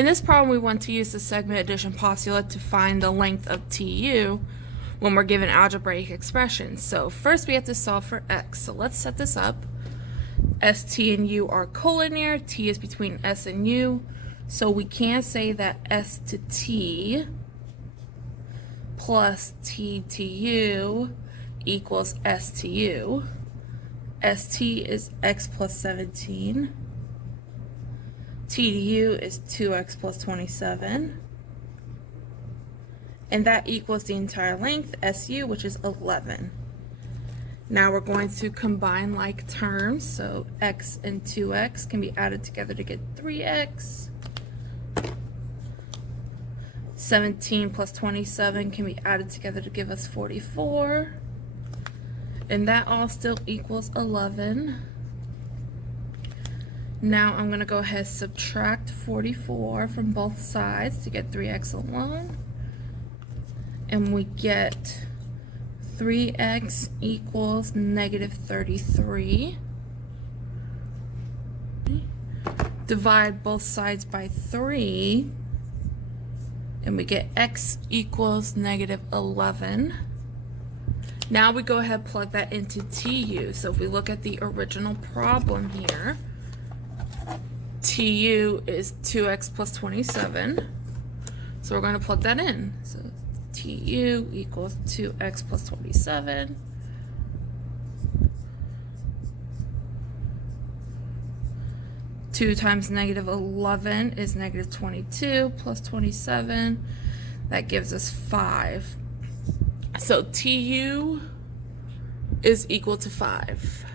In this problem, we want to use the segment addition postulate to find the length of TU when we're given algebraic expressions. So first we have to solve for x. So let's set this up. S, T, and U are collinear. T is between S and U. So we can say that S to T plus T to U equals S to U. ST is x plus 17. T to U is 2x plus 27. And that equals the entire length, SU, which is 11. Now we're going to combine like terms. So x and 2x can be added together to get 3x. 17 plus 27 can be added together to give us 44. And that all still equals 11. Now I'm going to go ahead and subtract 44 from both sides to get 3x alone. And we get 3x equals negative 33. Divide both sides by 3. And we get x equals negative 11. Now we go ahead and plug that into TU. So if we look at the original problem here, TU is 2x plus 27. So we're going to plug that in. So TU equals 2x plus 27. Two times negative 11 is negative 22 plus 27. That gives us 5. So TU is equal to 5.